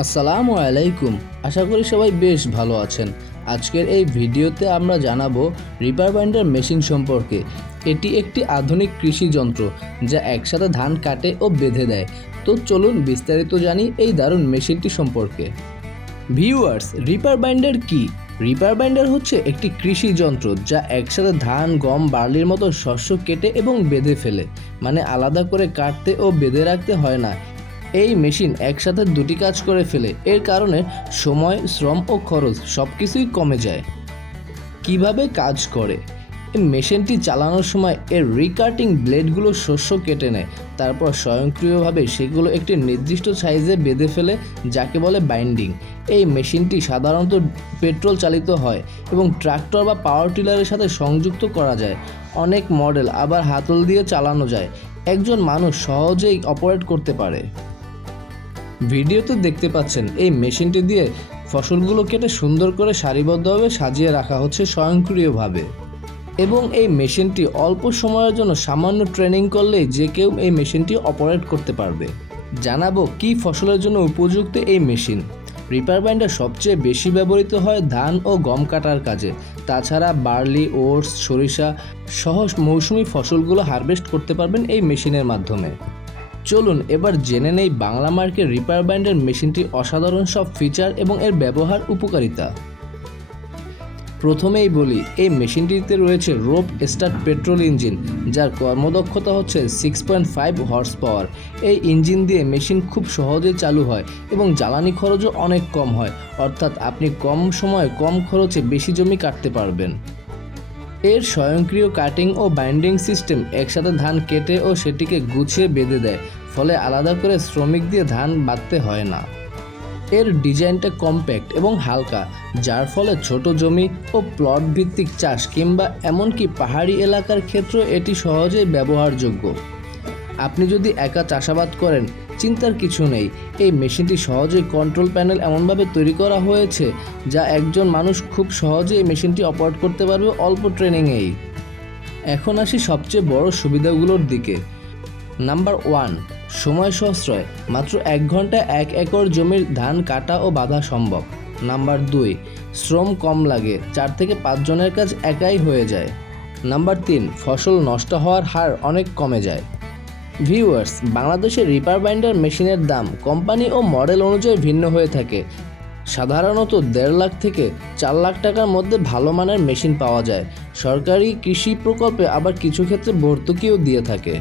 আসসালামু আলাইকুম। আশা করি সবাই বেশ ভালো আছেন। আজকের এই ভিডিওতে আমরা জানাব রিপার বাইন্ডার মেশিন সম্পর্কে। এটি একটি আধুনিক কৃষি যন্ত্র যা একসাথে ধান কাটে ও বেঁধে দেয়। তো চলুন বিস্তারিত জানি এই দারুণ মেশিনটি সম্পর্কে। ভিউয়ার্স, রিপার বাইন্ডার কি? রিপার বাইন্ডার হচ্ছে একটি কৃষি যন্ত্র যা একসাথে ধান, গম, বার্লির মতো শস্য কেটে এবং বেঁধে ফেলে। মানে আলাদা করে কাটতে ও বেঁধে রাখতে হয় না। এই মেশিন একসাথে দুটি কাজ করে ফেলে। এর কারণে সময়, শ্রম ও খরচ সব কিছুই কমে যায়। কীভাবে কাজ করে? মেশিনটি চালানোর সময় এর রিকাটিং ব্লেডগুলো শস্য কেটে নেয়। তারপর স্বয়ংক্রিয়ভাবে সেগুলো একটি নির্দিষ্ট সাইজে বেঁধে ফেলে, যাকে বলে বাইন্ডিং। এই মেশিনটি সাধারণত পেট্রোল চালিত হয় এবং ট্রাক্টর বা পাওয়ার টিলারের সাথে সংযুক্ত করা যায়। অনেক মডেল আবার হাতল দিয়ে চালানো যায়। একজন মানুষ সহজেই অপারেট করতে পারে। ভিডিওতে দেখতে পাচ্ছেন, এই মেশিনটি দিয়ে ফসলগুলো কেটে সুন্দর করে সারিবদ্ধভাবে সাজিয়ে রাখা হচ্ছে স্বয়ংক্রিয়ভাবে। এবং এই মেশিনটি অল্প সময়ের জন্য সামান্য ট্রেনিং করলেই যে কেউ এই মেশিনটি অপারেট করতে পারবে। জানাব কি ফসলের জন্য উপযুক্ত এই মেশিন। রিপার বাইন্ডার সবচেয়ে বেশি ব্যবহৃত হয় ধান ও গম কাটার কাজে। তাছাড়া বার্লি, ওটস, সরিষা সহ মৌসুমি ফসলগুলো হারভেস্ট করতে পারবেন এই মেশিনের মাধ্যমে। চলুন এবার জেনে নেই বাংলা মার্কের রিপার বাইন্ডার মেশিনটির অসাধারণ সব ফিচার এবং এর ব্যবহার উপকারিতা। প্রথমেই বলি, এই মেশিনটিতে রয়েছে রোপ স্টার্ট পেট্রোল ইঞ্জিন, যার কর্মদক্ষতা হচ্ছে six point five horse power এই ইঞ্জিন দিয়ে মেশিন খুব সহজে চালু হয় এবং জ্বালানি খরচও অনেক কম হয়, অর্থাৎ আপনি কম সময়ে কম খরচে বেশি জমি কাটতে পারবেন। এর স্বয়ংক্রিয় কাটিং ও বাইন্ডিং সিস্টেম একসাথে ধান কেটে ও সেটিকে গুছিয়ে বেঁধে দেয়, ফলে আলাদা করে শ্রমিক দিয়ে ধান বাঁধতে হয় না। এর ডিজাইনটা কম্প্যাক্ট এবং হালকা, যার ফলে ছোট জমি ও প্লট ভিত্তিক চাষ কিংবা এমনকি পাহাড়ি এলাকার ক্ষেত্রে এটি সহজেই ব্যবহারযোগ্য। আপনি যদি একা চাষাবাদ করেন, চিন্তার কিছু নেই। এই মেশিনটি সহজেই কন্ট্রোল প্যানেল এমনভাবে তৈরি করা হয়েছে যা একজন মানুষ খুব সহজে এই মেশিনটি অপারেট করতে পারবে অল্প ট্রেনিংয়েই এখন আসি সবচেয়ে বড় সুবিধাগুলোর দিকে। নাম্বার ওয়ান সময় সাশ্রয়। মাত্র এক ঘন্টায় এক একর জমির ধান কাটা ও বাঁধা সম্ভব। নাম্বার দুই, শ্রম কম লাগে। চার থেকে পাঁচ জনের কাজ একাই হয়ে যায়। নাম্বার তিন, ফসল নষ্ট হওয়ার হার অনেক কমে যায়। ভিউয়ার্স বাংলাদেশের রিপার বাইন্ডার মেশিনের দাম কোম্পানি ও মডেল অনুযায়ী ভিন্ন হয়ে থাকে। সাধারণত দেড় লাখ থেকে চার লাখ টাকার মধ্যে ভালো মানের মেশিন পাওয়া যায়। সরকারি কৃষি প্রকল্পে আবার কিছু ক্ষেত্রে ভর্তুকিও দিয়ে থাকে।